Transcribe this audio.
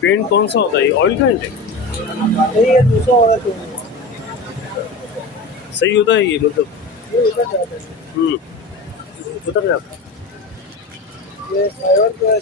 Paint कौन सा होता है? ऑयल पेंट है? नहीं, ये दूसरा वाला पेंट सही होता है ये, मतलब ये उतर जाता है। उतर जाता है। ये फाइबर का